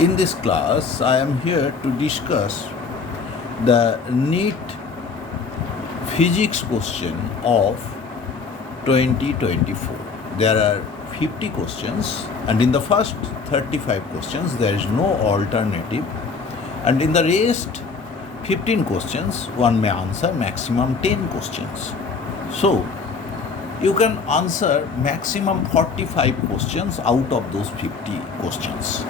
In this class, I am here to discuss the NEET physics question of 2024. There are 50 questions, and in the first 35 questions, there is no alternative, and in the rest 15 questions, one may answer maximum 10 questions. So, you can answer maximum 45 questions out of those 50 questions.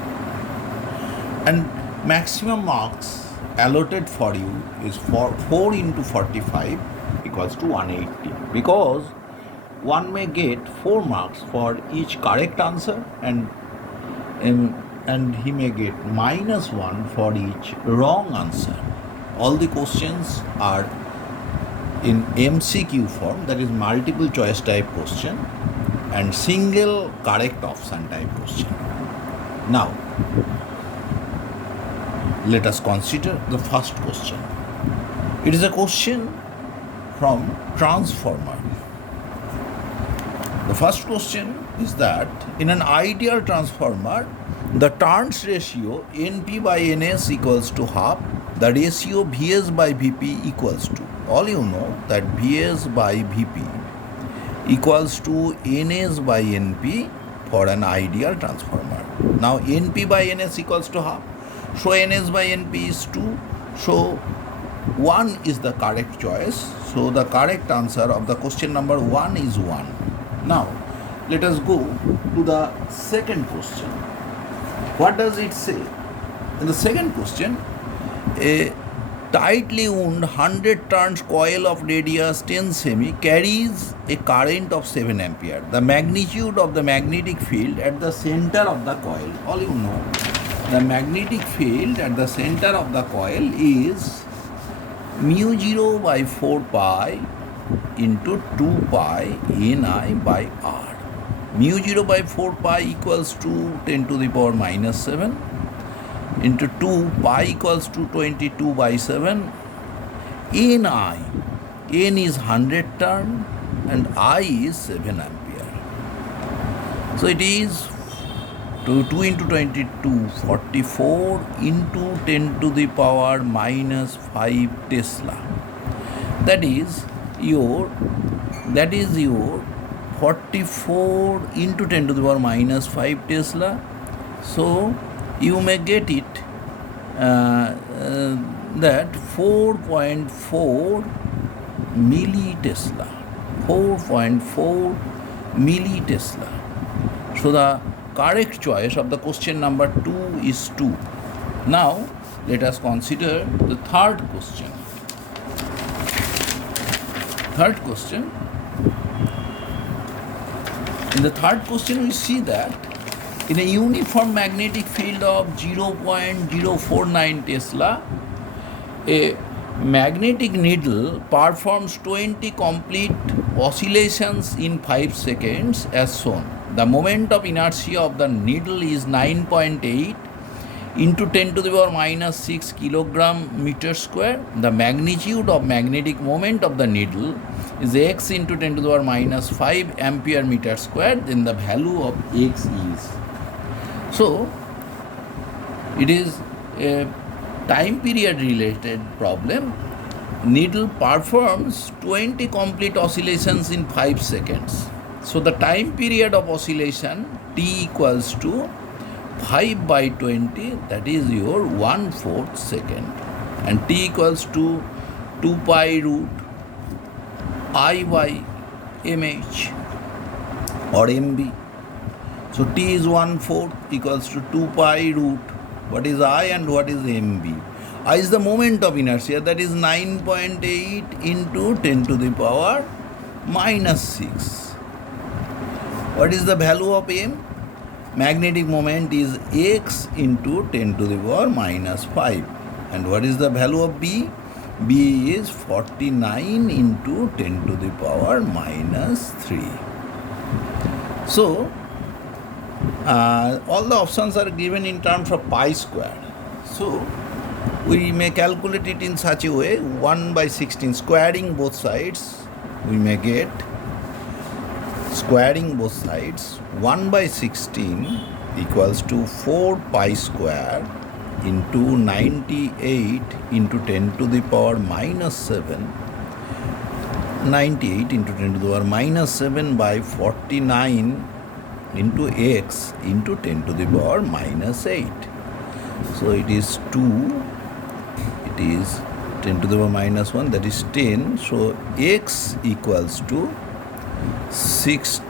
And maximum marks allotted for you is 4 into 45 equals to 180, because one may get 4 marks for each correct answer, and he may get -1 for each wrong answer. All the questions are in MCQ form, that is multiple choice type question, and single correct option type question. Now, let us consider the first question. It is a question from transformer. The first question is that in an ideal transformer, the turns ratio NP by NS equals to half. The ratio Vs by Vp equals to, all you know that Vs by Vp equals to Ns by Np for an ideal transformer. Now Np by Ns equals to half. So Ns by Np is 2. So 1 is the correct choice. So the correct answer of the question number 1 is 1. Now let us go to the second question. What does it say? In the second question, a tightly wound 100 turns coil of radius 10 semi carries a current of 7 ampere. The magnitude of the magnetic field at the center of the coil, all you know, the magnetic field at the center of the coil is mu0 by 4 pi into 2 pi Ni by R. Mu0 by 4 pi equals to 10 to the power minus 7 into 2 pi equals to 22 by 7. N is 100 turn and I is 7 ampere. So it is 2 into 22, 44 into 10 to the power minus 5 Tesla. That is your 44 into 10 to the power minus 5 Tesla. So you may get it that 4.4 millitesla. 4.4 millitesla. So the correct choice of the question number 2 is 2. Now let us consider the third question. In the third question, we see that in a uniform magnetic field of 0.049 Tesla, a magnetic needle performs 20 complete oscillations in 5 seconds as shown. The moment of inertia of the needle is 9.8 into 10 to the power minus 6 kilogram meter square. The magnitude of magnetic moment of the needle is x into 10 to the power minus 5 ampere meter square. Then the value of x is. So it is a time period related problem. Needle performs 20 complete oscillations in 5 seconds. So the time period of oscillation t equals to 5 by 20, that is your 1/4 second, and t equals to 2 pi root I by mh or mb. So t is 1/4 equals to 2 pi root, what is I and what is mb? I is the moment of inertia, that is 9.8 into 10 to the power minus 6. What is the value of m? Magnetic moment is x into 10 to the power minus 5. And what is the value of b? B is 49 into 10 to the power minus 3. So all the options are given in terms of pi square. So we may calculate it in such a way, 1 by 16, squaring both sides, we may get, squaring both sides, 1 by 16 equals to 4 pi square into 98 into 10 to the power minus 7, 98 into 10 to the power minus 7 by 49 into x into 10 to the power minus 8. So it is 2, it is 10 to the power minus 1, that is 10. So x equals to 60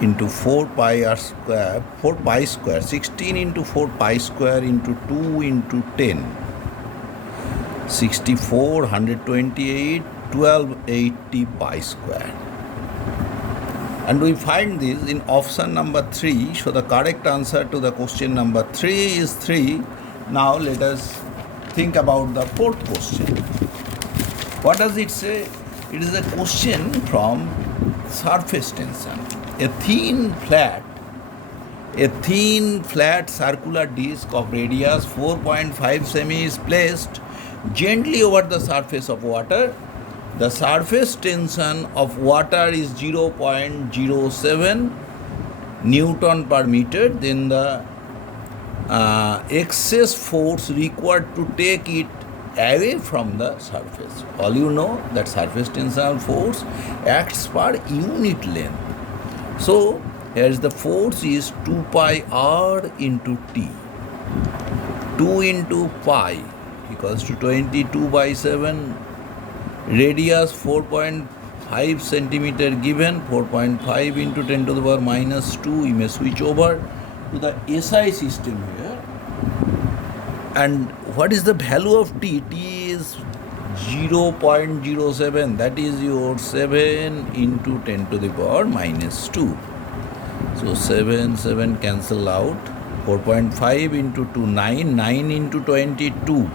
into 4 pi r square, 4 pi square, 16 into 4 pi square into 2 into 10, 64, 128, 1280 pi square. And we find this in option number 3. So the correct answer to the question number 3 is 3. Now let us think about the fourth question. What does it say? It is a question from surface tension. A thin flat circular disc of radius 4.5 cm is placed gently over the surface of water. The surface tension of water is 0.07 Newton per meter. Then the excess force required to take it away from the surface. All you know that surface tensile force acts per unit length. So here is the force is 2 pi r into t. 2 into pi equals to 22 by 7. Radius 4.5 centimeter given, 4.5 into 10 to the power minus 2. You may switch over to the SI system here. And what is the value of t? T is 0.07, that is your 7 into 10 to the power minus 2. So 7 cancel out. 4.5 into 2, 9 into 22,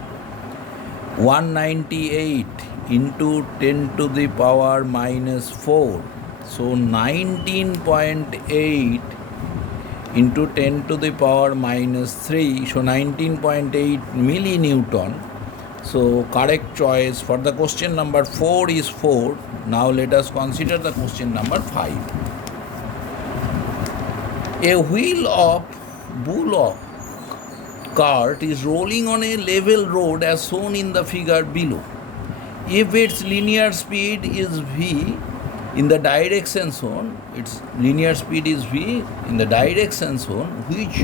198 into 10 to the power minus 4. So 19.8 into 10 to the power minus 3. So 19.8 millinewton. So correct choice for the question number 4 is 4. Now let us consider the question number 5. A wheel of bullock cart is rolling on a level road as shown in the figure below. If its linear speed is v in the direction shown, its linear speed is v in the direction shown, which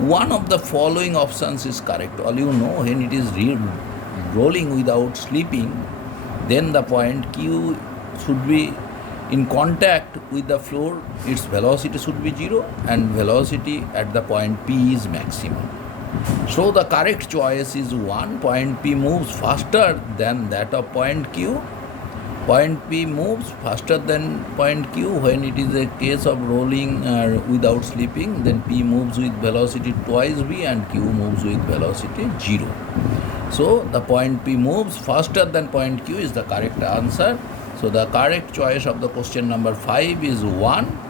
one of the following options is correct? All you know, when it is rolling without slipping, then the point Q should be in contact with the floor, its velocity should be 0 and velocity at the point P is maximum. So the correct choice is 1. Point P moves faster than that of point Q. Point P moves faster than point Q. When it is a case of rolling without slipping, then P moves with velocity twice v and Q moves with velocity 0. So the point P moves faster than point Q is the correct answer. So the correct choice of the question number 5 is 1.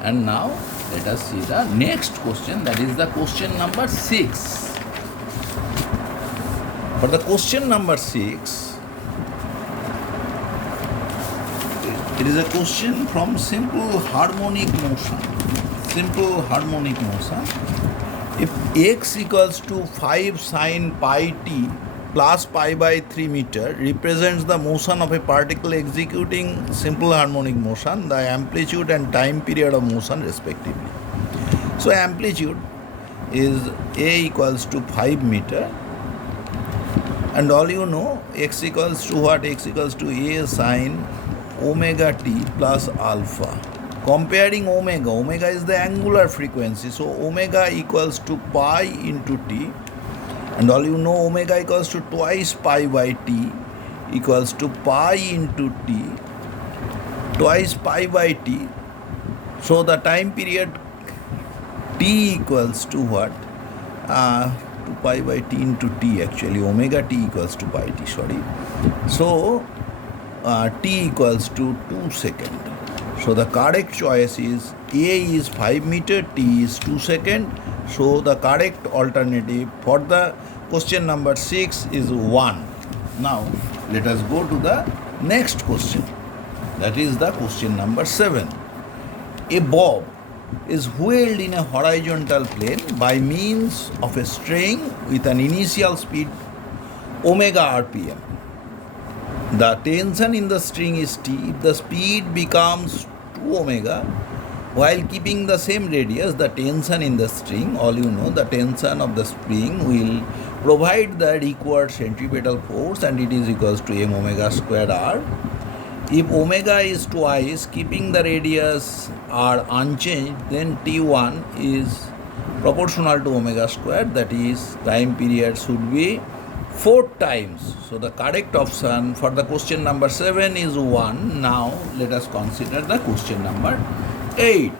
And now let us see the next question, that is the question number 6. For the question number 6, it is a question from simple harmonic motion. Simple harmonic motion. If x equals to 5 sine pi t plus pi by 3 meter represents the motion of a particle executing simple harmonic motion, the amplitude and time period of motion respectively. So amplitude is a equals to 5 meter, and all you know, x equals to what? X equals to a sine omega t plus alpha. Comparing omega, omega is the angular frequency, so omega equals to pi into t. And all you know, omega equals to twice pi by t equals to pi into t, twice pi by t. So the time period t equals to what? 2 pi by t into t, actually omega t equals to pi t, sorry. So t equals to 2 seconds. So the correct choice is A is 5 meter, t is 2 seconds. So the correct alternative for the question number 6 is 1. Now let us go to the next question. That is the question number 7. A bob is wheeled in a horizontal plane by means of a string with an initial speed omega rpm. The tension in the string is T. If the speed becomes 2 omega, while keeping the same radius, the tension in the string, all you know, the tension of the spring will provide the required centripetal force, and it is equals to m omega square r. If omega is twice, keeping the radius r unchanged, then T1 is proportional to omega square, that is, time period should be 4 times. So the correct option for the question number 7 is 1. Now let us consider the question number 8.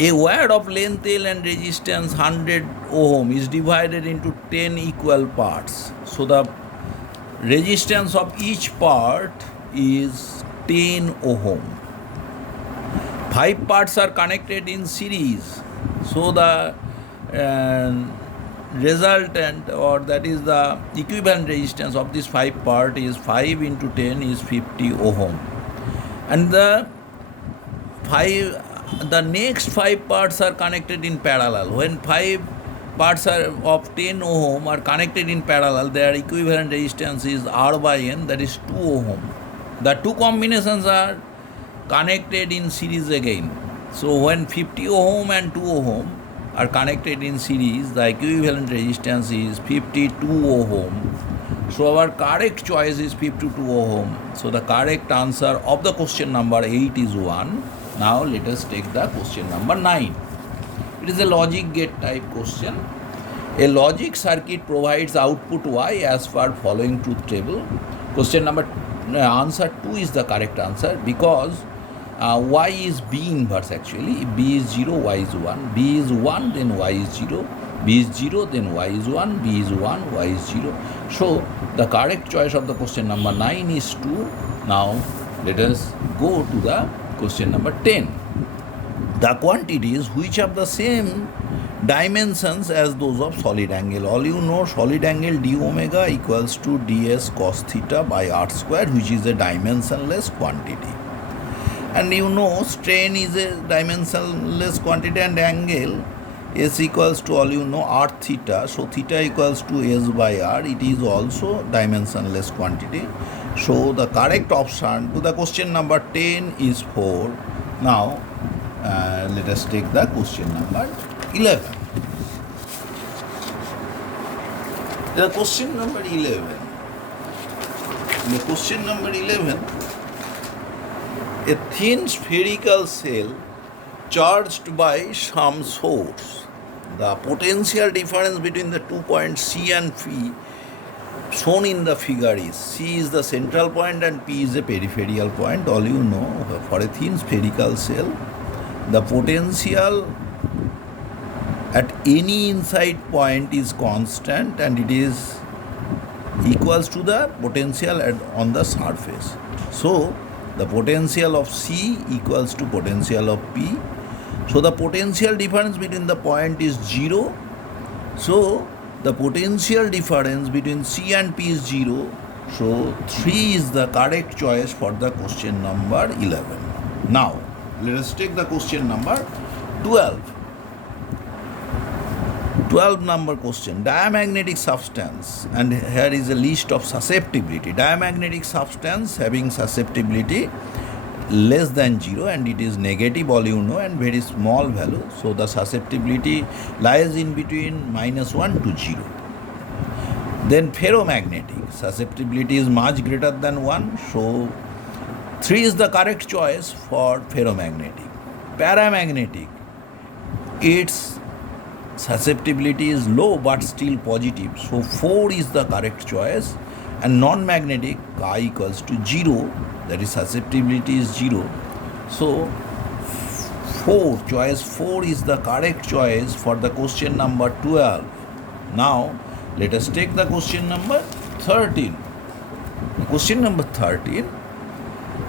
A wire of length L and resistance 100 ohm is divided into 10 equal parts. So the resistance of each part is 10 ohm. 5 parts are connected in series. So the resultant, or that is the equivalent resistance of this 5 part, is 5 into 10 is 50 ohm. And the next 5 parts are connected in parallel. When 5 parts of 10 ohm are connected in parallel, their equivalent resistance is R by N, that is 2 ohm. The two combinations are connected in series again. So when 50 ohm and 2 ohm are connected in series, the equivalent resistance is 52 ohm. So our correct choice is 52 ohm. So the correct answer of the question number 8 is 1. Now let us take the question number 9. It is a logic gate type question. A logic circuit provides output Y as per following truth table. Question number answer 2 is the correct answer, because Y is B inverse actually. If B is 0, Y is 1. B is 1, then Y is 0. B is 0, then Y is 1. B is 1, Y is 0. So the correct choice of the question number 9 is 2. Now let us go to the question number 10. The quantities which have the same dimensions as those of solid angle. All you know, solid angle d omega equals to ds cos theta by r square, which is a dimensionless quantity. And you know, strain is a dimensionless quantity, and angle s equals to, all you know, r theta. So theta equals to s by r. It is also dimensionless quantity. So the correct option to the question number 10 is 4. Now let us take the question number 11. The question number 11. The question number 11. A thin spherical cell charged by some source. The potential difference between the 2 points C and P shown in the figure is C is the central point and P is the peripheral point. All you know, for a thin spherical cell, the potential at any inside point is constant, and it is equals to the potential on the surface. So the potential of C equals to potential of P. So the potential difference between the point is 0. So the potential difference between C and P is 0. So 3 is the correct choice for the question number 11. Now let us take the question number 12. 12 number question. Diamagnetic substance, and here is a list of susceptibility. Diamagnetic substance having susceptibility less than 0, and it is negative, all you know, and very small value. So the susceptibility lies in between -1 to 0. Then ferromagnetic susceptibility is much greater than 1. So 3 is the correct choice for ferromagnetic. Paramagnetic, its susceptibility is low but still positive. So 4 is the correct choice. And non-magnetic, chi equals to 0, that is susceptibility is 0. So 4, choice 4 is the correct choice for the question number 12. Now let us take the question number 13. Question number 13.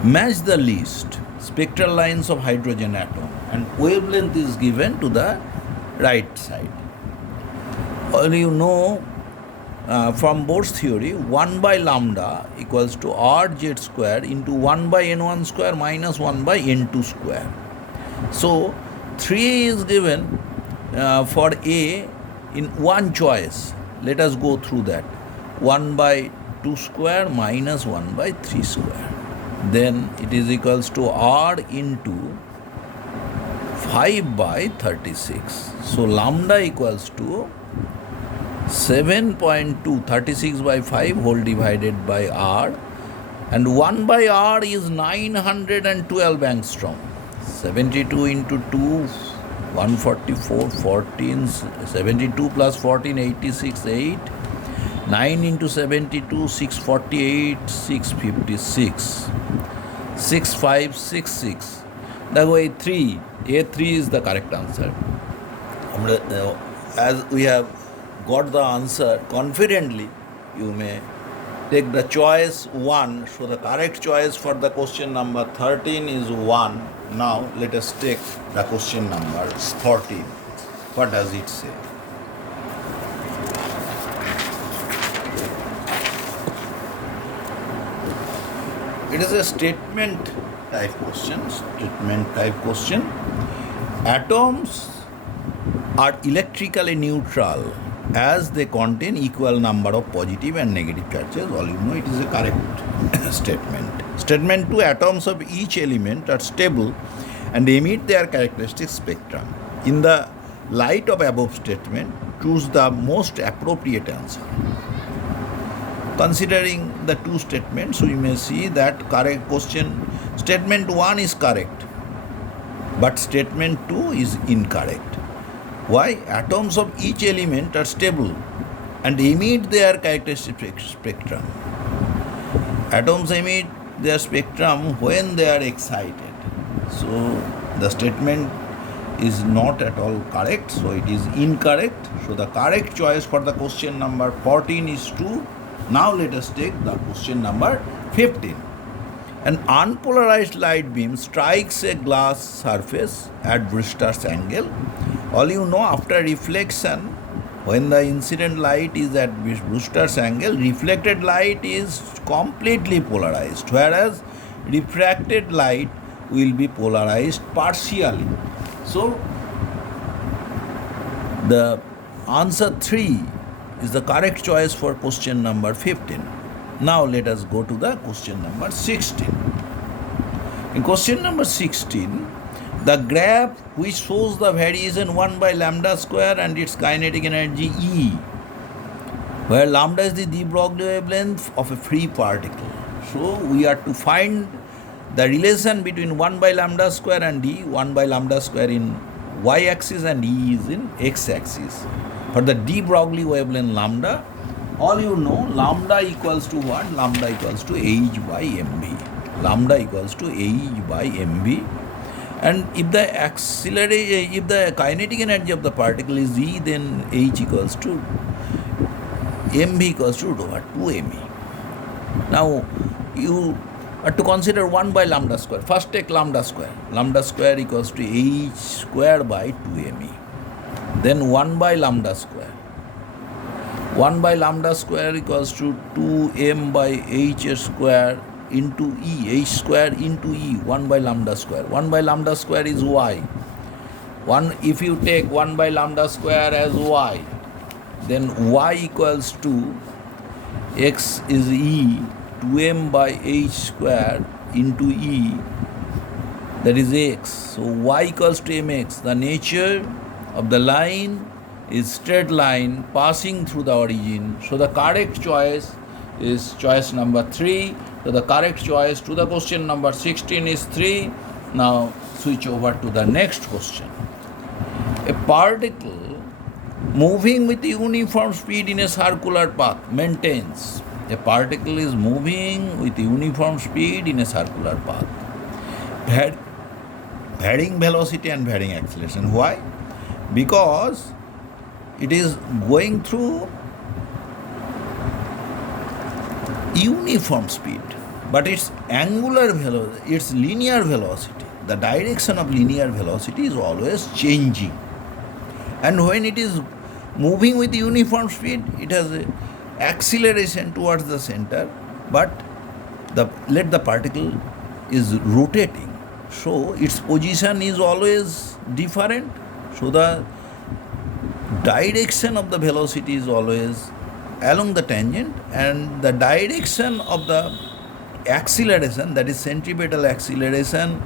Match the list spectral lines of hydrogen atom, and wavelength is given to the right side. All you know, from Bohr's theory, 1 by lambda equals to rz square into 1 by n1 square minus 1 by n2 square. So 3 is given for A in one choice. Let us go through that. 1 by 2 square minus 1 by 3 square. Then it is equals to r into 5 by 36. So lambda equals to 7.2, 36 by 5 whole divided by r, and 1 by r is 912 angstrom. 72 into 2, 144, 14, 72 plus 14, 86, 8, 9 into 72, 648, 656, 6566. That way 3, A3 is the correct answer. As we have got the answer confidently, you may take the choice 1. So the correct choice for the question number 13 is 1. Now let us take the question number 14. What does it say? It is a statement type question. Atoms are electrically neutral as they contain equal number of positive and negative charges. All you know, it is a correct statement. Statement 2, atoms of each element are stable and emit their characteristic spectrum. In the light of above statement, choose the most appropriate answer. Considering the two statements, we may see that correct question, statement 1 is correct, but statement 2 is incorrect. Why? Atoms of each element are stable and emit their characteristic spectrum. Atoms emit their spectrum when they are excited. So the statement is not at all correct, so it is incorrect. So the correct choice for the question number 14 is 2. Now let us take the question number 15. An unpolarized light beam strikes a glass surface at Brewster's angle. All you know, after reflection, when the incident light is at Brewster's angle, reflected light is completely polarized, whereas refracted light will be polarized partially. So the answer 3 is the correct choice for question number 15. Now let us go to the question number 16. In question number 16, the graph which shows the variation 1 by lambda square and its kinetic energy E, where lambda is the de Broglie wavelength of a free particle. So we are to find the relation between 1 by lambda square and E, 1 by lambda square in y-axis and E is in x-axis. For the de Broglie wavelength lambda, all you know, lambda equals to what? Lambda equals to h by mv. Lambda equals to h by mv. And if the kinetic energy of the particle is E, then h equals to mv equals to root over 2me. Now you are to consider 1 by lambda square. First take lambda square. Lambda square equals to h square by 2me. Then 1 by lambda square. 1 by lambda square equals to 2m by h square into E, h square into E, 1 by lambda square. 1 by lambda square is y. If you take 1 by lambda square as y, then y equals to x is E, 2m by h square into E, that is x. So y equals to mx. The nature of the line is straight line passing through the origin. So the correct choice is choice number 3. So the correct choice to the question number 16 is 3. Now switch over to the next question. A particle moving with uniform speed in a circular path maintains. A particle is moving with uniform speed in a circular path, varying velocity and varying acceleration. Why? Because it is going through uniform speed, but its angular velocity, its linear velocity, the direction of linear velocity is always changing. And when it is moving with uniform speed, it has a acceleration towards the center, but let the particle is rotating, so its position is always different. So the direction of the velocity is always along the tangent, and the direction of the acceleration, that is centripetal acceleration,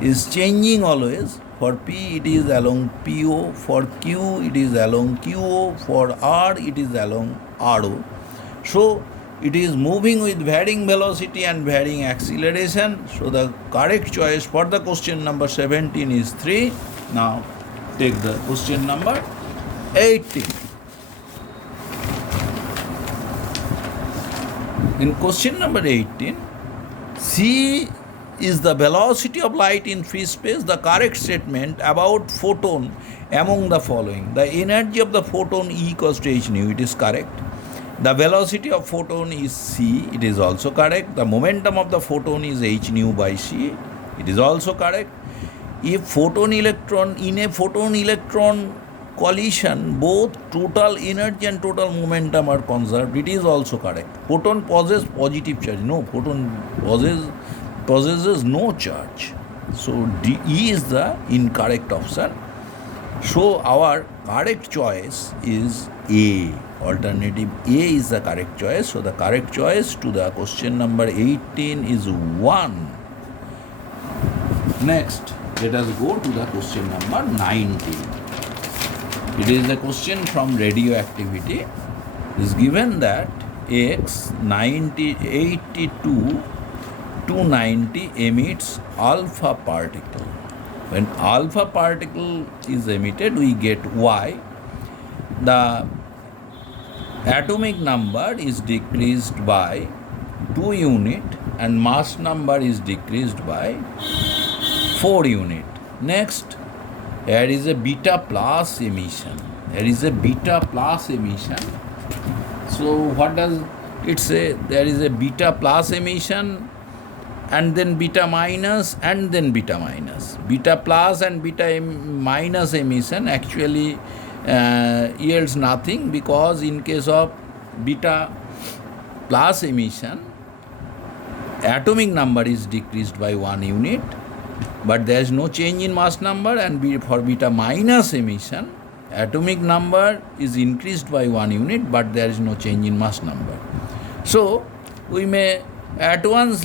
is changing always. For P it is along PO, for Q it is along QO, for R it is along RO. So it is moving with varying velocity and varying acceleration. So the correct choice for the question number 17 is 3. Now take the question number 18. In question number 18, C is the velocity of light in free space. The correct statement about photon among the following: the energy of the photon E equals to h nu, it is correct. The velocity of photon is c, it is also correct. The momentum of the photon is h nu by c, it is also correct. If photon electron, in a photon electron collision, both total energy and total momentum are conserved, it is also correct. Photon possesses positive charge. No, photon possesses no charge. So E is the incorrect option. So our correct choice is A. Alternative A is the correct choice. So the correct choice to the question number 18 is 1. Next, let us go to the question number 19. It is a question from radioactivity. It is given that X 82 290 emits alpha particle. When alpha particle is emitted, we get Y. The atomic number is decreased by 2 unit and mass number is decreased by 4 unit. Next, there is a beta plus emission. So what does it say? There is a beta plus emission, and then beta minus, and then beta minus. Beta plus and beta minus emission actually yields nothing, because in case of beta plus emission, atomic number is decreased by 1 unit, but there is no change in mass number. And for beta minus emission, atomic number is increased by 1 unit, but there is no change in mass number. So we may at once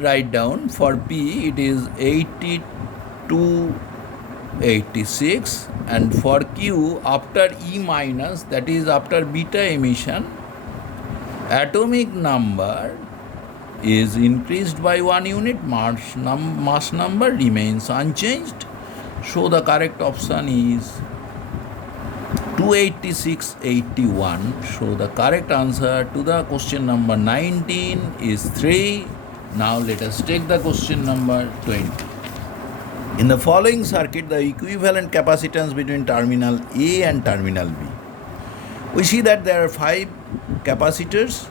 write down for P it is 8286, and for Q after E minus, that is after beta emission, atomic number is increased by 1 unit, mass number remains unchanged. So the correct option is 28681. So the correct answer to the question number 19 is 3. Now let us take the question number 20. In the following circuit, the equivalent capacitance between terminal A and terminal B. We see that there are 5 capacitors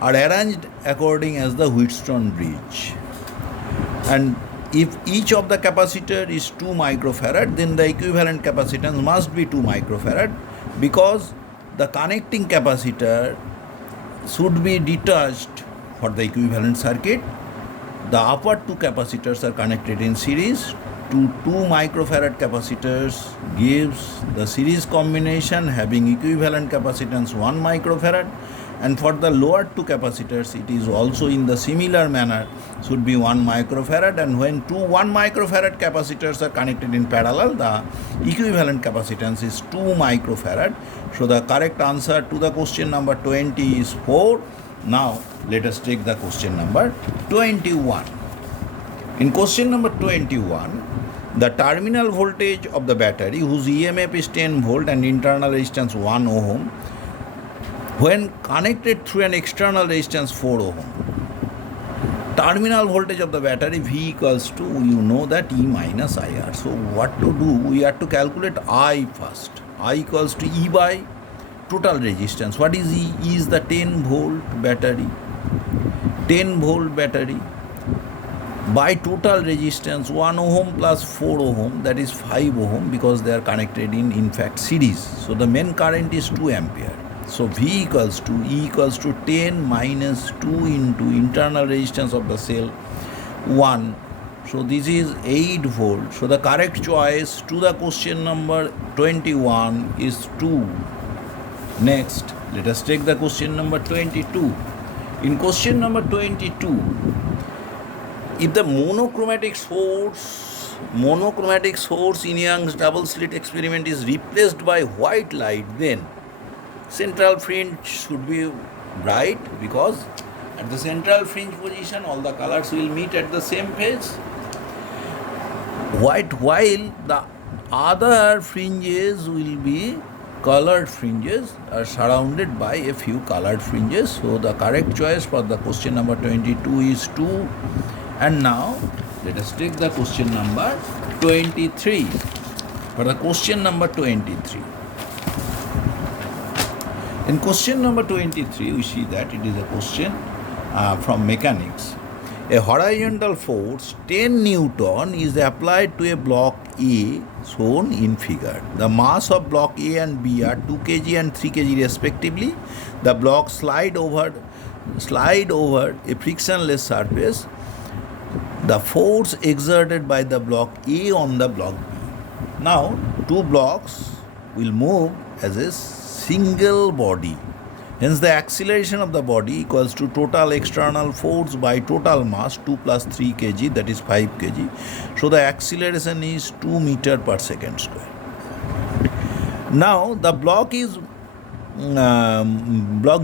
are arranged according as the Wheatstone bridge. And if each of the capacitor is 2 microfarad, then the equivalent capacitance must be 2 microfarad, because the connecting capacitor should be detached for the equivalent circuit. The upper 2 capacitors are connected in series. 2 microfarad capacitors gives the series combination having equivalent capacitance 1 microfarad. And for the lower 2 capacitors, it is also in the similar manner, should be 1 microfarad. And when 1 microfarad capacitors are connected in parallel, the equivalent capacitance is 2 microfarad. So the correct answer to the question number 20 is 4. Now let us take the question number 21. In question number 21, the terminal voltage of the battery, whose EMF is 10 volt and internal resistance 1 ohm, when connected through an external resistance 4 ohm. Terminal voltage of the battery V equals to, you know that, E minus IR. So what to do? We have to calculate I first. I equals to E by total resistance. What is E? E is the 10 volt battery. 10 volt battery by total resistance 1 ohm plus 4 ohm, that is 5 ohm, because they are connected in fact series. So the main current is 2 ampere. So V equals to E equals to 10 minus 2 into internal resistance of the cell 1. So this is 8 volt. So the correct choice to the question number 21 is 2. Next, let us take the question number 22. In question number 22, if the monochromatic source in Young's double slit experiment is replaced by white light, then central fringe should be bright, because at the central fringe position all the colors will meet at the same phase. While the other fringes will be colored fringes, are surrounded by a few colored fringes. So the correct choice for the question number 22 is 2. And now let us take the question number 23. For the question number 23. In question number 23, we see that it is a question from mechanics. A horizontal force 10 Newton is applied to a block A shown in figure. The mass of block A and B are 2 kg and 3 kg respectively. The block slide over a frictionless surface. The force exerted by the block A on the block B. Now, two blocks will move as a single body. Hence, the acceleration of the body equals to total external force by total mass 2 plus 3 kg, that is 5 kg. So, the acceleration is 2 meter per second square. Now, the block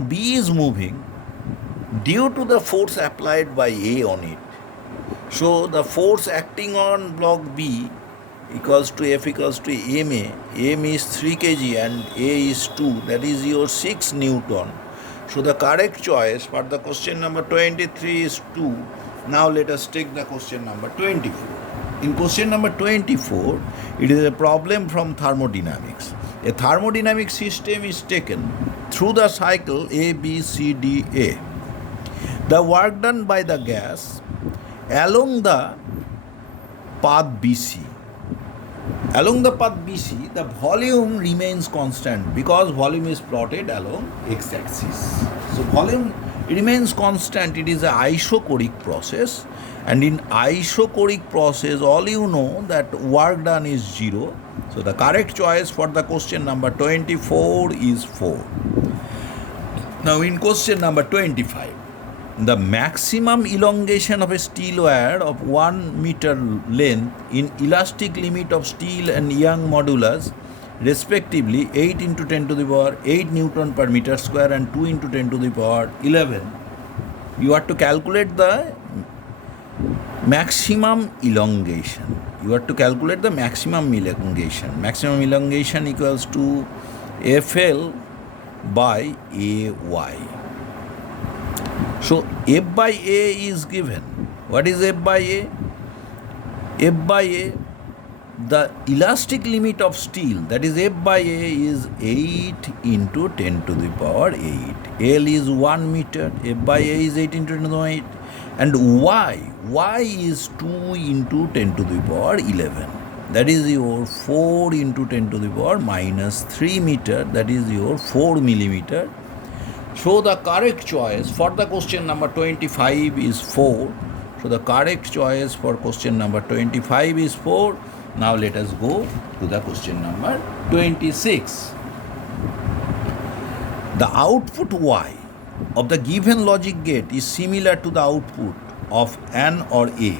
B is moving due to the force applied by A on it. So, the force acting on block B equals to F equals to MA. M is 3 kg and A is 2, that is your 6 Newton. So the correct choice for the question number 23 is 2. Now let us take the question number 24. In question number 24, it is a problem from thermodynamics. A thermodynamic system is taken through the cycle A, B, C, D, A. The work done by the gas along the path BC. Along the path BC, the volume remains constant because volume is plotted along x-axis. So volume remains constant. It is an isochoric process, and in isochoric process, all you know that work done is 0. So the correct choice for the question number 24 is 4. Now in question number 25, the maximum elongation of a steel wire of 1 meter length in elastic limit of steel and Young modulus respectively 8 into 10 to the power 8 Newton per meter square and 2 into 10 to the power 11. You have to calculate the maximum elongation. You have to calculate the maximum elongation. Maximum elongation equals to FL by AY. So F by A is given. What is F by A? F by A, the elastic limit of steel, that is F by A is 8 into 10 to the power 8. L is 1 meter. F by A is 8 into 10 to the power 8. And Y is 2 into 10 to the power 11. That is your 4 into 10 to the power minus 3 meter. That is your 4 millimeter. So the correct choice for the question number 25 is 4. So the correct choice for question number 25 is 4. Now let us go to the question number 26. The output Y of the given logic gate is similar to the output of AND or A.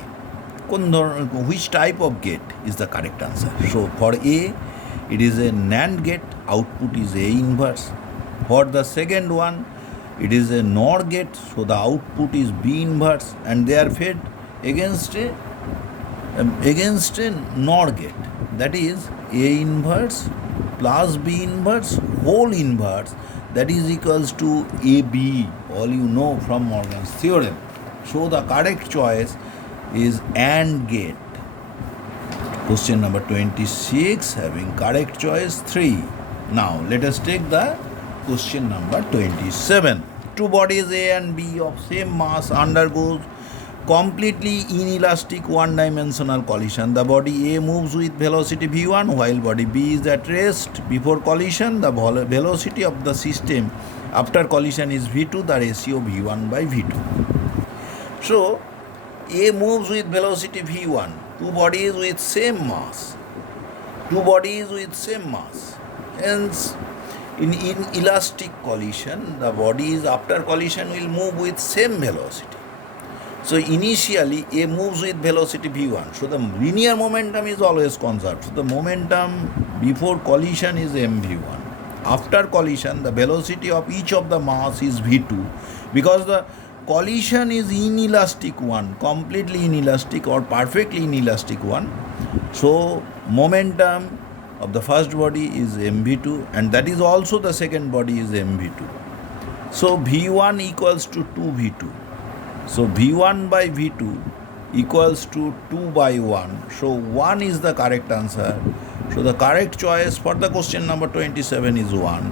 Which type of gate is the correct answer? So for A, it is a NAND gate, output is A inverse. For the second one, it is a NOR gate, so the output is B inverse, and they are fed against a NOR gate. That is A inverse plus B inverse whole inverse, that is equals to AB. All you know from Morgan's theorem. So the correct choice is AND gate. Question number 26 having correct choice 3. Now let us take the question number 27. Two bodies A and B of same mass undergoes completely inelastic one-dimensional collision. The body A moves with velocity v1 while body B is at rest. Before collision, the velocity of the system after collision is v2, the ratio v1 by v2. So, A moves with velocity v1, two bodies with same mass. Hence, in inelastic collision, the bodies after collision will move with same velocity. So initially A moves with velocity v1. So the linear momentum is always conserved. So the momentum before collision is mv1. After collision, the velocity of each of the mass is v2 because the collision is inelastic one, completely inelastic or perfectly inelastic one. So momentum of the first body is mv2 and that is also the second body is mv2. So v1 equals to 2v2. So v1 by v2 equals to 2 by 1. So 1 is the correct answer. So the correct choice for the question number 27 is 1.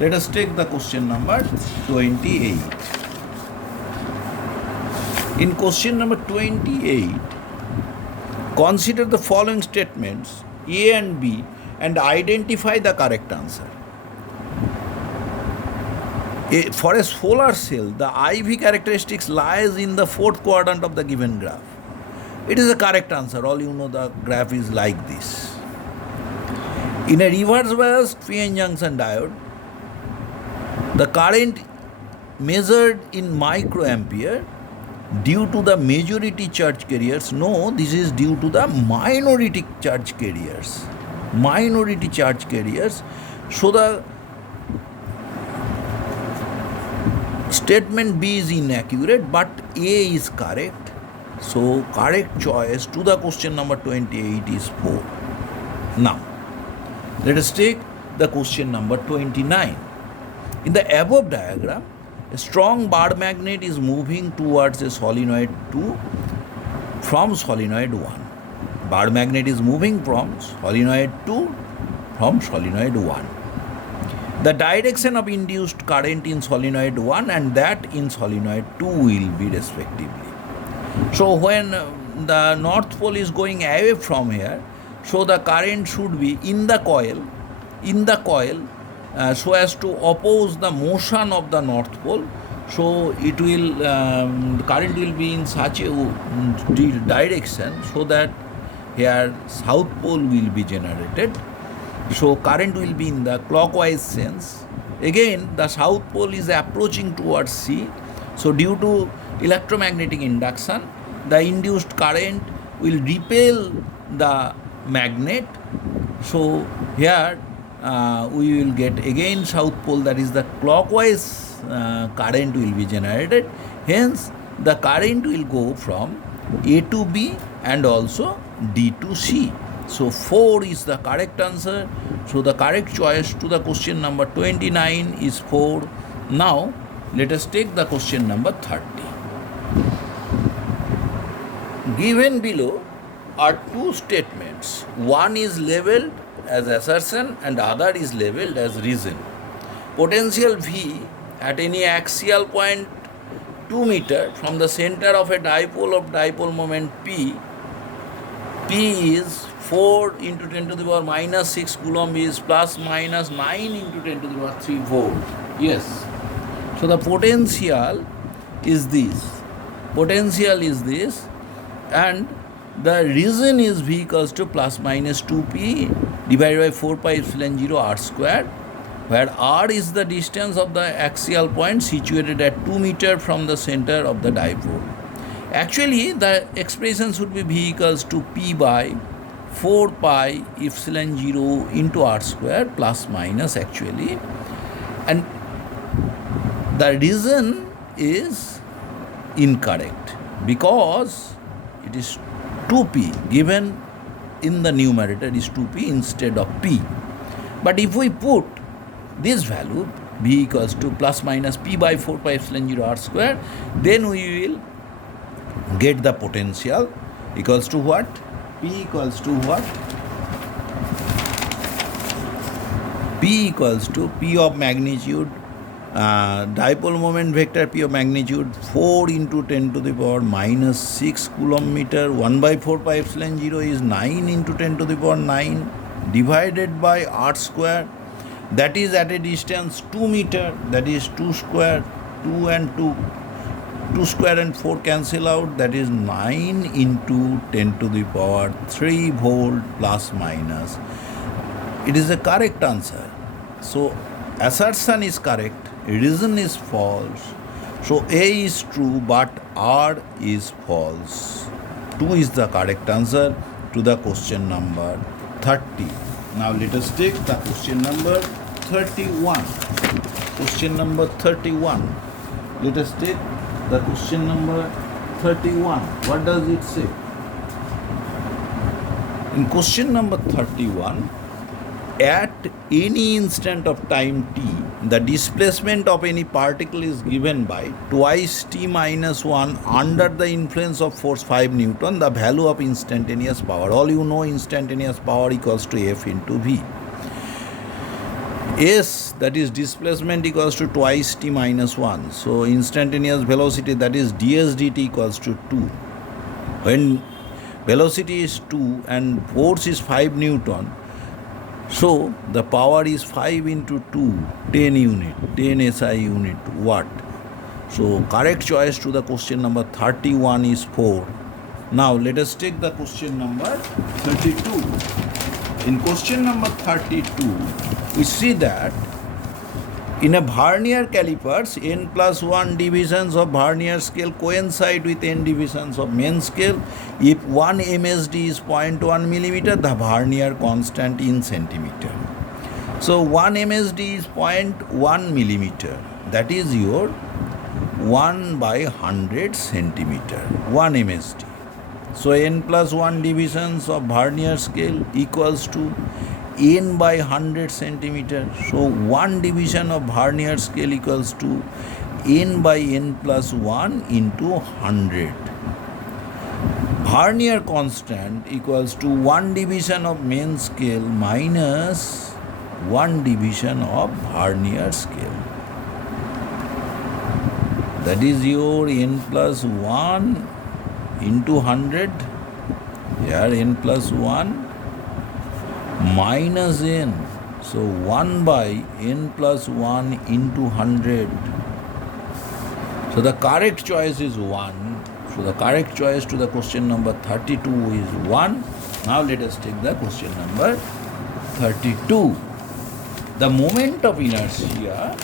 Let us take the question number 28. In question number 28, consider the following statements A and B and identify the correct answer. For a solar cell, the IV characteristics lies in the fourth quadrant of the given graph. It is a correct answer. All you know, the graph is like this. In a reverse biased PN junction diode, the current measured in microampere due to the majority charge carriers. No, this is due to the minority charge carriers. So the statement B is inaccurate, but A is correct. So correct choice to the question number 28 is 4. Now, let us take the question number 29. In the above diagram, a strong bar magnet is moving towards a solenoid 2 from solenoid 1. Bar magnet is moving from solenoid 2 from solenoid 1. The direction of induced current in solenoid 1 and that in solenoid 2 will be respectively. So when the north pole is going away from here, so the current should be in the coil so as to oppose the motion of the north pole. So it will current will be in such a direction so that here south pole will be generated. So current will be in the clockwise sense. Again, the south pole is approaching towards C. So due to electromagnetic induction, the induced current will repel the magnet. So here we will get again south pole, that is the clockwise current will be generated. Hence, the current will go from A to B and also D to C. So 4 is the correct answer. So the correct choice to the question number 29 is 4. Now let us take the question number 30. Given below are two statements. One is labeled as assertion and other is labeled as reason. Potential V at any axial point 2 meter from the center of a dipole of dipole moment P is 4 into 10 to the power minus 6 coulomb is plus minus 9 into 10 to the power 3 volt. Yes. So the potential is this. And the reason is V equals to plus minus 2P divided by 4 pi epsilon 0 r square, where r is the distance of the axial point situated at 2 meter from the center of the dipole. Actually, the expression should be V equals to P by 4 pi epsilon 0 into r square plus minus actually. And the reason is incorrect because it is 2p given in the numerator is 2p instead of p. But if we put this value v equals to plus minus p by 4 pi epsilon 0 r square, then we will get the potential equals to what? P equals to what? P equals to P of magnitude Dipole moment vector P of magnitude 4 into 10 to the power minus 6 coulomb meter. 1 by 4 pi epsilon 0 is 9 into 10 to the power 9 divided by r square. That is at a distance 2 meter. That is 2 square. 2 and 2. 2 square and 4 cancel out. That is 9 into 10 to the power 3 volt plus minus. It is the correct answer. So assertion is correct. Reason is false. So A is true but R is false. 2 is the correct answer to the question number 30. Now let us take the question number 31. Question number 31. Let us take the question number 31. What does it say? In question number 31, at any instant of time t, the displacement of any particle is given by twice t minus 1 under the influence of force 5 Newton, the value of instantaneous power. All you know, instantaneous power equals to F into V. S, that is displacement, equals to twice t minus 1. So instantaneous velocity, that is ds dt, equals to 2. When velocity is 2 and force is 5 Newton, so the power is 5 into 2, 10 unit, 10 SI unit watt. So correct choice to the question number 31 is 4. Now let us take the question number 32. In question number 32, we see that in a vernier calipers, n plus 1 divisions of vernier scale coincide with n divisions of main scale. If 1 MSD is 0.1 millimeter, the vernier constant in centimeter. So 1 MSD is 0.1 millimeter. That is your 1 by 100 centimeter. 1 MSD. So n plus 1 divisions of vernier scale equals to n by 100 centimeter. So 1 division of vernier scale equals to n by n plus 1 into 100. Vernier constant equals to 1 division of main scale minus 1 division of vernier scale. That is your n plus 1 into 100. Here n plus 1 minus n. So 1 by n plus 1 into 100. So the correct choice is 1. So the correct choice to the question number 32 is 1. Now let us take the question number 32. The moment of inertia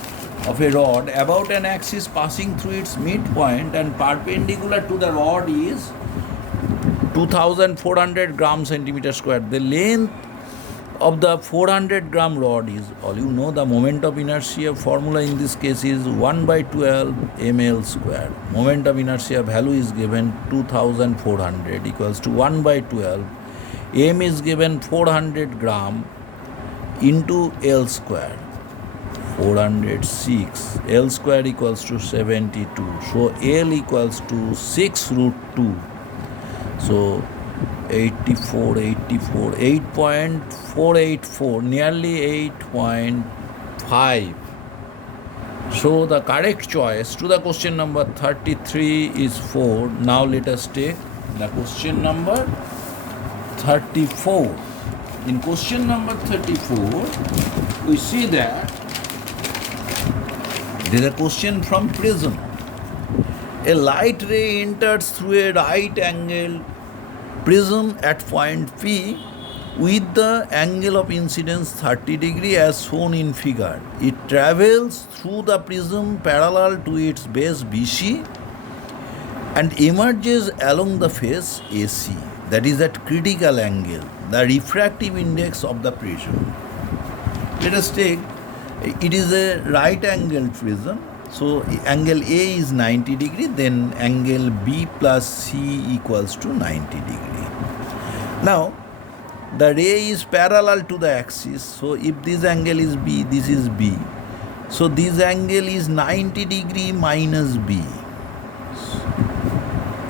of a rod about an axis passing through its midpoint and perpendicular to the rod is 2400 gram centimeter square. The length of the 400 gram rod is, all you know, the moment of inertia formula in this case is 1 by 12 ml square. Moment of inertia value is given 2400 equals to 1 by 12. M is given 400 gram into L square. 406. L square equals to 72. So L equals to 6 root 2. So 8.484, nearly 8.5. So the correct choice to the question number 33 is 4. Now let us take the question number 34. In question number 34, we see that there is a question from prism. A light ray enters through a right angle prism at point P with the angle of incidence 30 degree as shown in figure. It travels through the prism parallel to its base BC and emerges along the face AC, that is at critical angle, the refractive index of the prism. Let us take, it is a right angle prism. So angle A is 90 degree, then angle B plus C equals to 90 degree. Now, the ray is parallel to the axis. So if this angle is B, this is B. So this angle is 90 degree minus B.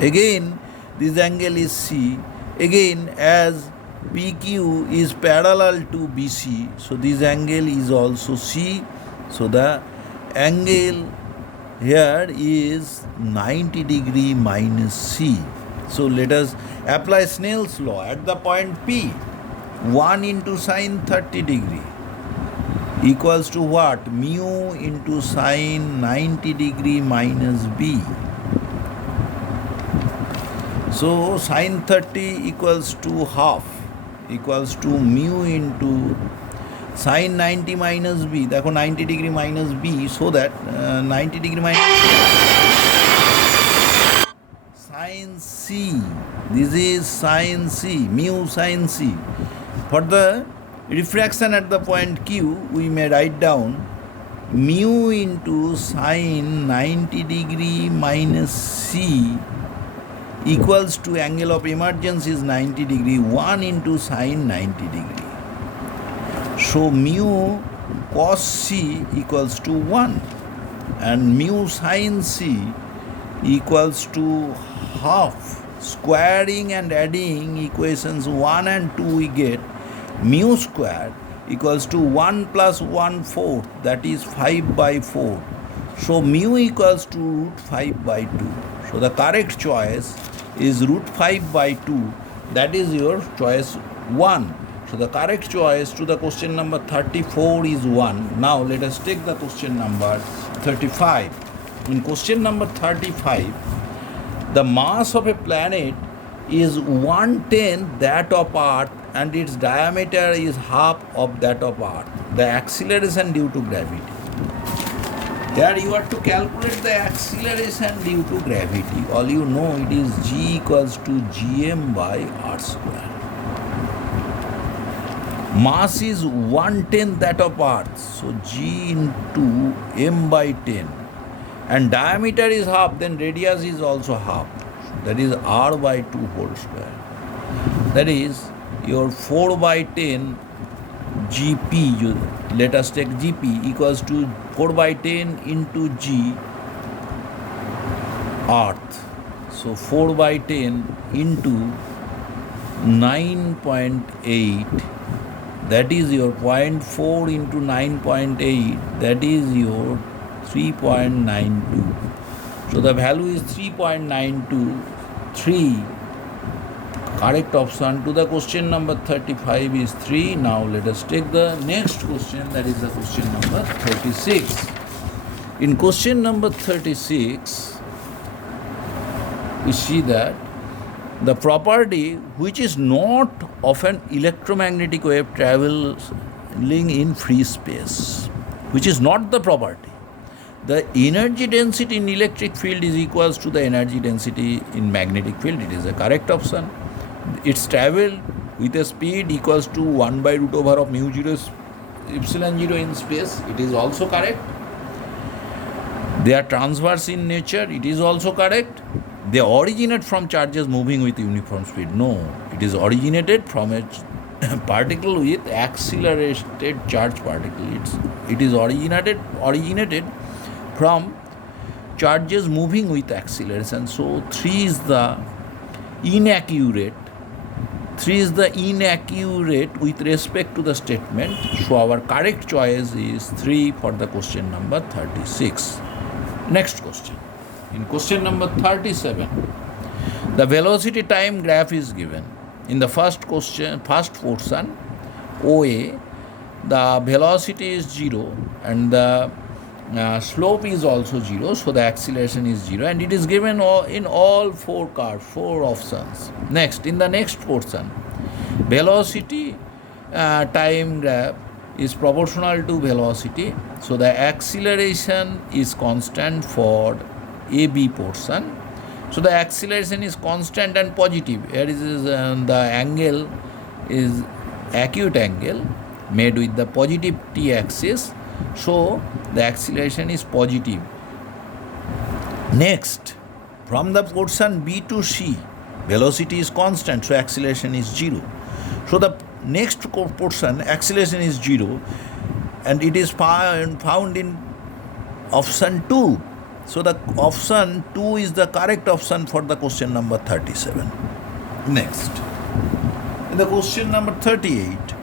Again, this angle is C. Again, as PQ is parallel to BC, so this angle is also C. So the angle here is 90 degree minus C. So let us apply Snell's law at the point P. 1 into sine 30 degree equals to what? Mu into sine 90 degree minus B. So sine 30 equals to half equals to mu into sine 90 minus B. Therefore 90 degree minus B, so that 90 degree minus sine C. This is sine C, mu sine C. For the refraction at the point Q, we may write down mu into sine 90 degree minus C equals to angle of emergence is 90 degree, 1 into sine 90 degree. So mu cos C equals to 1 and mu sine C equals to half. Squaring and adding equations 1 and 2, we get mu square equals to 1 plus 1/4, that is 5 by 4. So mu equals to root 5 by 2. So the correct choice is root 5 by 2. That is your choice 1. So the correct choice to the question number 34 is 1. Now let us take the question number 35. In question number 35, the mass of a planet is 1/10 that of Earth and its diameter is half of that of Earth. The acceleration due to gravity. Here you have to calculate the acceleration due to gravity. All you know, it is G equals to Gm by R square. Mass is 1/10 that of Earth, so G into m by 10. And diameter is half, then radius is also half. That is R by 2 whole square. That is your 4 by 10 Gp, let us take Gp equals to 4 by 10 into G Earth. So 4 by 10 into 9.8, that is your 0.4 into 9.8, that is your 3.92. So the value is 3.923. Correct option to the question number 35 is 3. Now let us take the next question, that is the question number 36. In question number 36, we see that the property which is not of an electromagnetic wave traveling in free space, which is not the property. The energy density in electric field is equals to the energy density in magnetic field. It is a correct option. Its travel with a speed equals to 1 by root over of mu 0 epsilon 0 in space. It is also correct. They are transverse in nature. It is also correct. They originate from charges moving with uniform speed. No, it is originated from a particle with accelerated charge particle. It is originated from charges moving with acceleration. So 3 is the inaccurate. 3 is the inaccurate with respect to the statement. So our correct choice is 3 for the question number 36. Next question. In question number 37, the velocity time graph is given. In the first portion, OA, the velocity is 0 and the slope is also 0, so the acceleration is 0, and it is given in all 4 options. Next, in the next portion, velocity time graph is proportional to velocity, so the acceleration is constant for AB portion. So the acceleration is constant and positive. Here is the angle is acute angle made with the positive t-axis. So the acceleration is positive. Next, from the portion B to C, velocity is constant, so acceleration is 0. So the next portion, acceleration is 0, and it is found in option 2. So the option 2 is the correct option for the question number 37. Next, in the question number 38,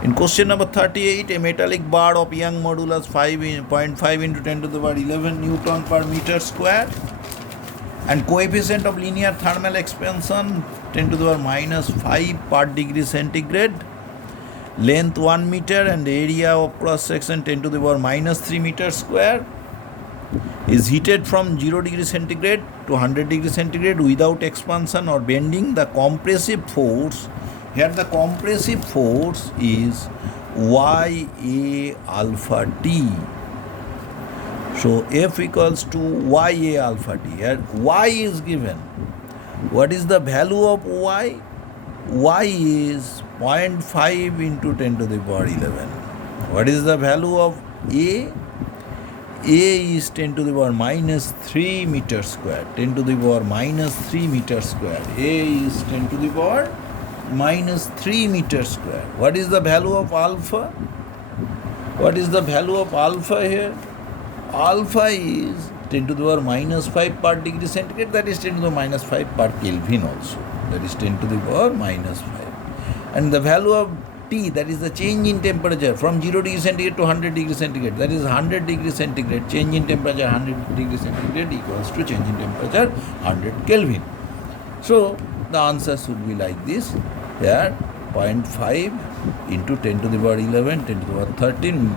In question number 38, a metallic bar of Young modulus 5.5 into 10 to the power 11 Newton per meter square and coefficient of linear thermal expansion 10 to the power minus 5 per degree centigrade, length 1 meter and area of cross section 10 to the power minus 3 meter square, is heated from 0 degree centigrade to 100 degree centigrade without expansion or bending. The compressive force, here the compressive force is YA alpha T. So F equals to YA alpha T. Here Y is given. What is the value of Y? Y is 0.5 into 10 to the power 11. What is the value of A? A is 10 to the power minus 3 meter square. 10 to the power minus 3 meter square. A is 10 to the power minus 3 meter square. What is the value of alpha? What is the value of alpha here? Alpha is 10 to the power minus 5 per degree centigrade. That is 10 to the minus 5 per Kelvin also. That is 10 to the power minus 5. And the value of T, that is the change in temperature from 0 degree centigrade to 100 degree centigrade. That is 100 degree centigrade. Change in temperature 100 degree centigrade equals to change in temperature 100 Kelvin. So the answer should be like this. Here 0.5 into 10 to the power 11, 10 to the power 13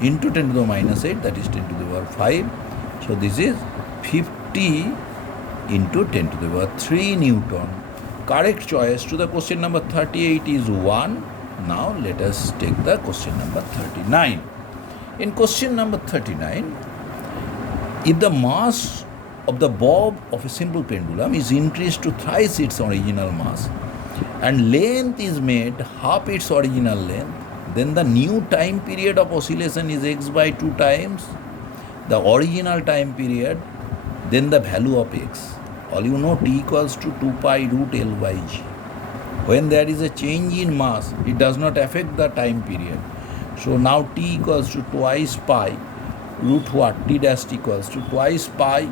into 10 to the minus 8, that is 10 to the power 5. So this is 50 into 10 to the power 3 Newton. Correct choice to the question number 38 is 1. Now let us take the question number 39. In question number 39, if the mass of the bob of a simple pendulum is increased to thrice its original mass and length is made half its original length, then the new time period of oscillation is x by 2 times the original time period, then the value of x. All you know, T equals to 2 pi root L by G. When there is a change in mass, it does not affect the time period. So now T equals to twice pi root what? T dash equals to twice pi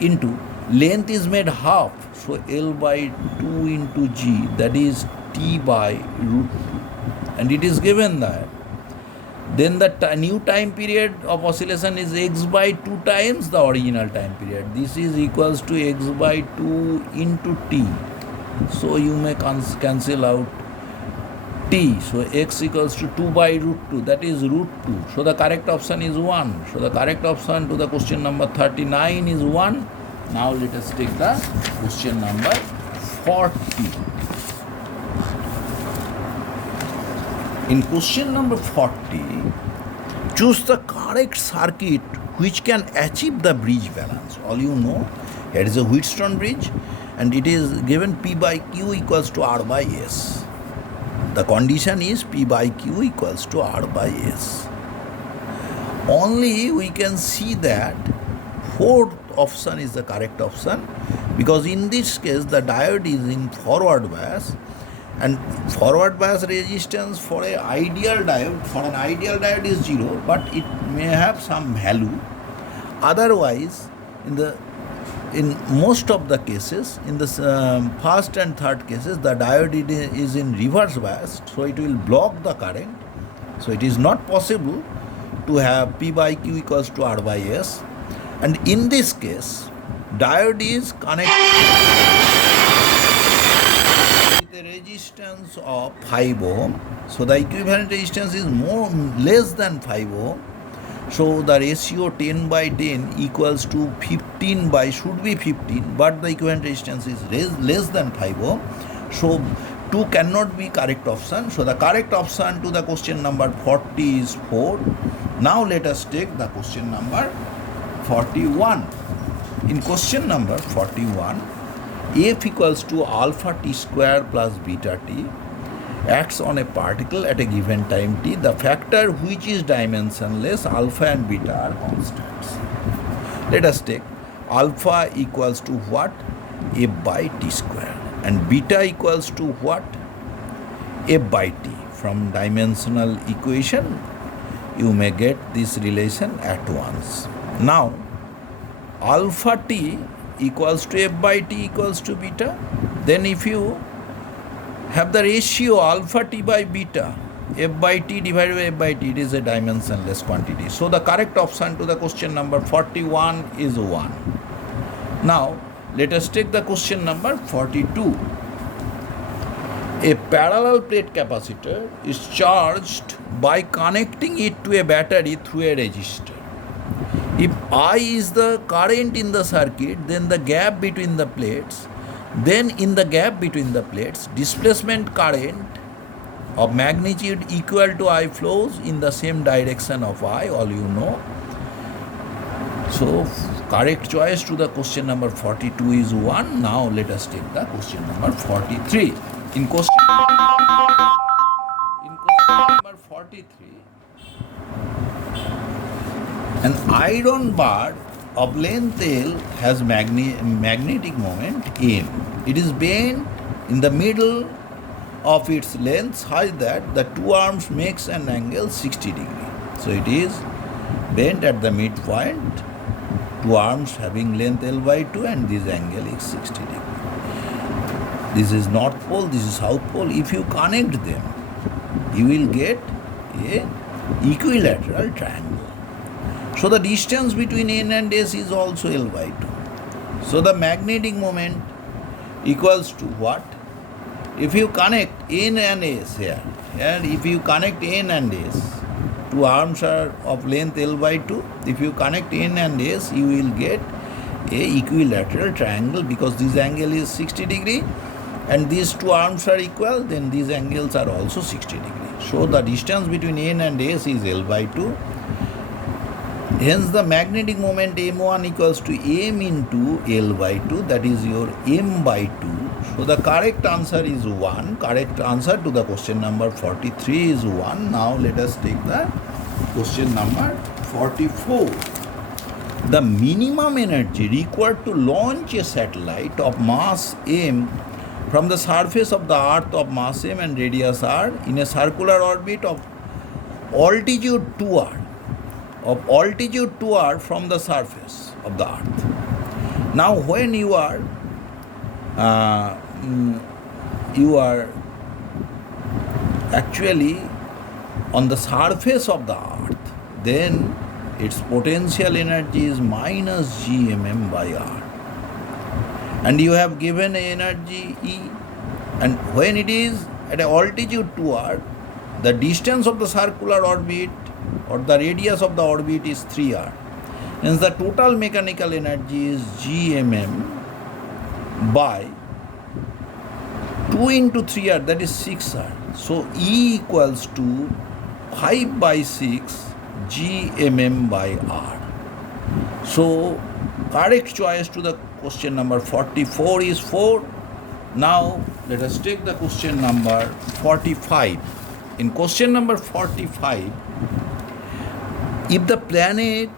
into length is made half. So L by 2 into G, that is T by root 2. And it is given that then the new time period of oscillation is x by 2 times the original time period. This is equals to x by 2 into T. So you may cancel out T. So x equals to 2 by root 2, that is root 2. So the correct option is 1. So the correct option to the question number 39 is 1. Now let us take the question number 40. In question number 40, choose the correct circuit which can achieve the bridge balance. All you know, here is a Wheatstone bridge and it is given P by Q equals to R by S. The condition is P by Q equals to R by S. Only we can see that fourth option is the correct option, because in this case the diode is in forward bias, and forward bias resistance for an ideal diode is 0, but it may have some value. Otherwise, in most of the cases, in the first and third cases, the diode is in reverse bias, so it will block the current. So it is not possible to have P by Q equals to R by S. And in this case, diode is connected with a resistance of 5 ohm. So the equivalent resistance is less than 5 ohm. So the ratio 10 by 10 equals to 15 by, should be 15, but the equivalent resistance is less than 5 ohm. So 2 cannot be correct option. So the correct option to the question number 40 is 4. Now let us take the question number 41. In question number 41, F equals to alpha t square plus beta t acts on a particle at a given time t. The factor which is dimensionless, alpha and beta, are constants. Let us take alpha equals to what? F by t square. And beta equals to what? F by t. From dimensional equation, you may get this relation at once. Now, alpha t equals to F by t equals to beta. Then if you have the ratio alpha t by beta, F by T divided by F by T, it is a dimensionless quantity. So the correct option to the question number 41 is 1. Now, let us take the question number 42. A parallel plate capacitor is charged by connecting it to a battery through a resistor. If I is the current in the circuit, then the gap between the plates, displacement current of magnitude equal to I flows in the same direction of I, all you know. So, correct choice to the question number 42 is 1. Now, let us take the question number 43. In question number 43, an iron bar of length L has magnetic moment M. It is bent in the middle of its length such that the two arms makes an angle 60 degree. So it is bent at the midpoint, two arms having length L by 2, and this angle is 60 degree. This is north pole, this is south pole. If you connect them, you will get a equilateral triangle. So the distance between N and S is also L by 2. So the magnetic moment equals to what? If you connect N and S here, and if you connect N and S, two arms are of length L by 2. If you connect N and S, you will get a equilateral triangle, because this angle is 60 degree and these two arms are equal, then these angles are also 60 degree. So the distance between N and S is L by 2. Hence the magnetic moment M1 equals to M into L by 2, that is your M by 2. So the correct answer is 1. Correct answer to the question number 43 is 1. Now let us take the question number 44. The minimum energy required to launch a satellite of mass M from the surface of the earth of mass M and radius r in a circular orbit of altitude 2r from the surface of the earth. Now when you are actually on the surface of the earth, then its potential energy is minus gmm by r, and you have given energy E, and when it is at an altitude 2r, the distance of the circular orbit or the radius of the orbit is 3r. Hence the total mechanical energy is gmm by 2 into 3r, that is 6r. So E equals to 5 by 6 gmm by r. So correct choice to the question number 44 is 4. Now let us take the question number 45. In question number 45, if the plates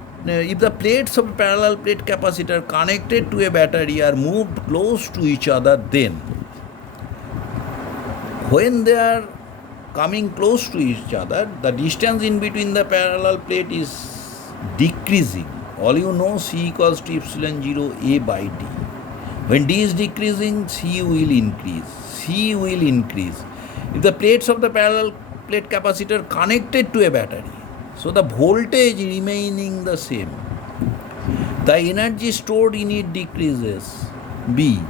of a parallel plate capacitor connected to a battery are moved close to each other, then when they are coming close to each other, the distance in between the parallel plate is decreasing. All you know, C equals to epsilon 0 A by D. When D is decreasing, C will increase. If the plates of the parallel plate capacitor connected to a battery, so the voltage remaining the same, the energy stored in it decreases. B.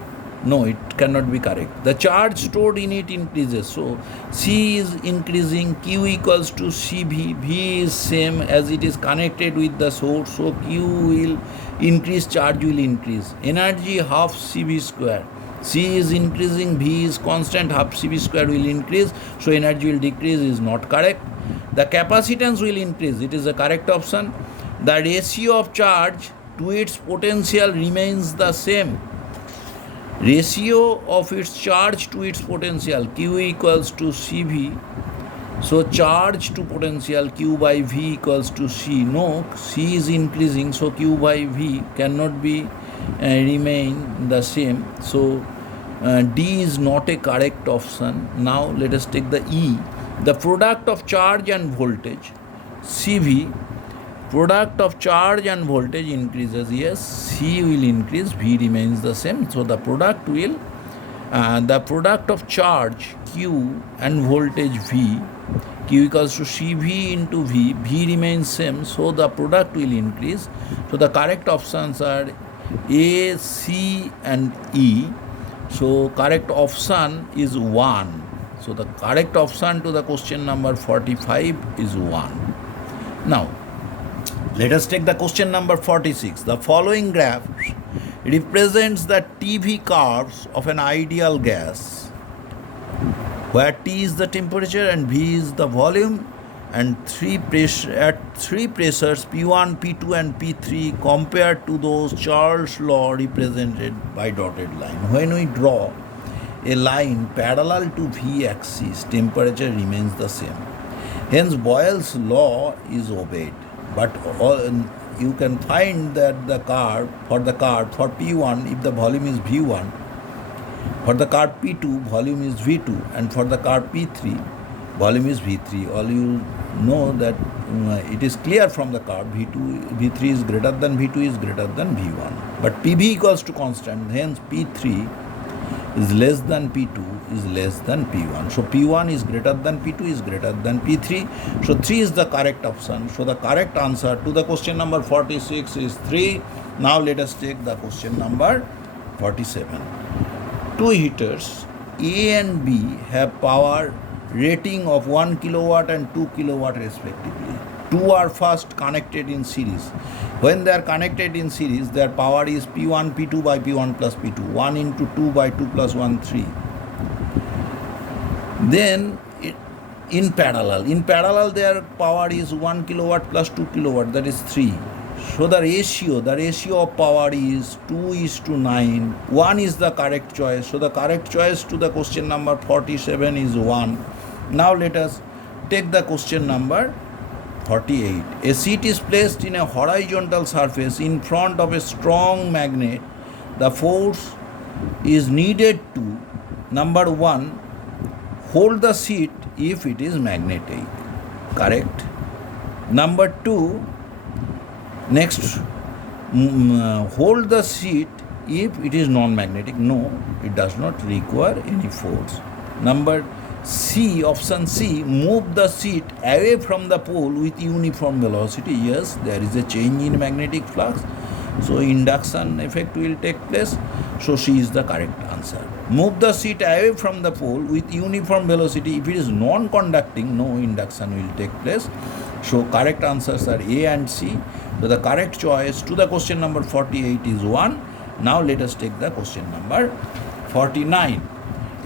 No, it cannot be correct. The charge stored in it increases. So C is increasing, Q equals to CV. V is same as it is connected with the source. So Q will increase, charge will increase. Energy half CV square. C is increasing, V is constant, half CV square will increase. So energy will decrease is not correct. The capacitance will increase. It is the correct option. The ratio of charge to its potential remains the same. Ratio of its charge to its potential, Q equals to CV. So charge to potential, Q by V equals to C. No, C is increasing, so Q by V cannot be remain the same. So D is not a correct option. Now let us take the E. The product of charge and voltage, CV, product of charge and voltage increases. Yes, C will increase, V remains the same. So the product of charge Q and voltage V Q equals to CV into V. V remains same, so the product will increase. So the correct options are A, C and E. So correct option is 1. So the correct option to the question number 45 is 1. Now, let us take the question number 46. The following graph represents the TV curves of an ideal gas, where T is the temperature and V is the volume, and at three pressures P1, P2 and P3 compared to those Charles' law represented by dotted line. When we draw a line parallel to V axis, temperature remains the same. Hence Boyle's law is obeyed. But you can find that the curve for P1, if the volume is V1, for the curve P2, volume is V2, and for the curve P3, volume is V3. All you know that it is clear from the curve V3 is greater than V2 is greater than V1. But PV equals to constant, hence P3 is less than P2 is less than P1. So P1 is greater than P2 is greater than P3. So 3 is the correct option. So the correct answer to the question number 46 is 3. Now let us take the question number 47. Two heaters A and B have power rating of 1 kilowatt and 2 kilowatt respectively. Two are first connected in series. When they are connected in series, their power is P1 P2 by P1 plus P2, 1 into 2 by 2 plus 1, 3. Then in parallel their power is 1 kilowatt plus 2 kilowatt, that is 3. So the ratio of power is 2:9. 1 is the correct choice. So the correct choice to the question number 47 is 1. Now let us take the question number 48. A sheet is placed in a horizontal surface in front of a strong magnet. The force is needed to, number 1, hold the sheet if it is magnetic. Correct. Number 2, next, hold the sheet if it is non-magnetic. No, it does not require any force. Number C, option C, move the sheet away from the pole with uniform velocity. Yes, there is a change in magnetic flux, so induction effect will take place. So C is the correct answer. Move the sheet away from the pole with uniform velocity. If it is non-conducting, no induction will take place. So correct answers are A and C. So the correct choice to the question number 48 is 1. Now let us take the question number 49.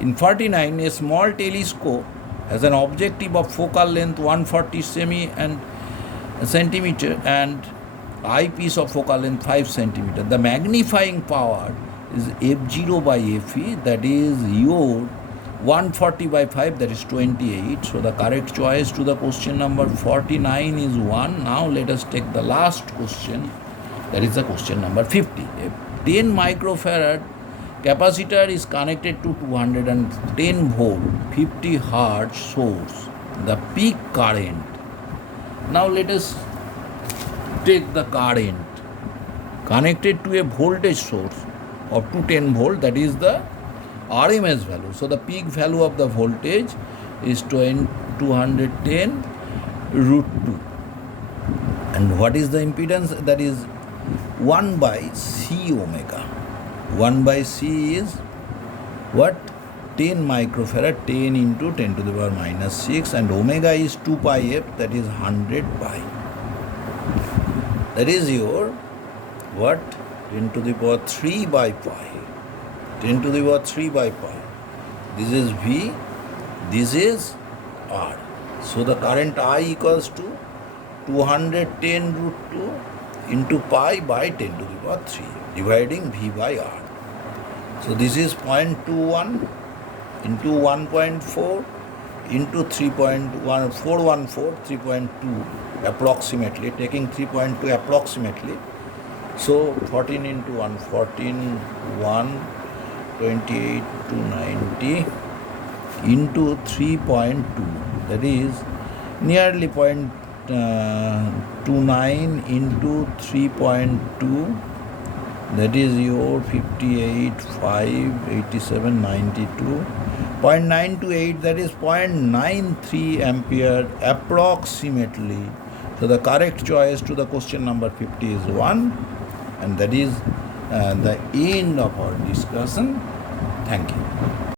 In 49, a small telescope has an objective of focal length 140 centimeter and eyepiece of focal length 5 centimeter. The magnifying power is f0 by fe, that is your 140 by 5, that is 28. So the correct choice to the question number 49 is 1. Now let us take the last question, that is the question number 50. A 10 microfarad capacitor is connected to 210 volt 50 hertz source. The peak current. Now let us take the current connected to a voltage source of 210 volt, that is the RMS value. So the peak value of the voltage is 210 root 2. And what is the impedance? That is 1 by C omega. 1 by C is what? 10 microfarad, 10 into 10 to the power minus 6, and omega is 2 pi f, that is 100 pi. That is your what? 10 to the power 3 by pi. 10 to the power 3 by pi. This is V, this is R. So the current I equals to 210 root 2 into pi by 10 to the power 3, dividing V by R. So this is 0.21 into 1.4 into 3.1414, 3.2 approximately, taking 3.2 approximately. So 14 into 1, 14, 1, 28 to 90 into 3.2, that is nearly 0.29 into 3.2, That is your 58, 5, 87, 92. 0.928, that is 0.93 ampere approximately. So the correct choice to the question number 50 is 1, and that is the end of our discussion. Thank you.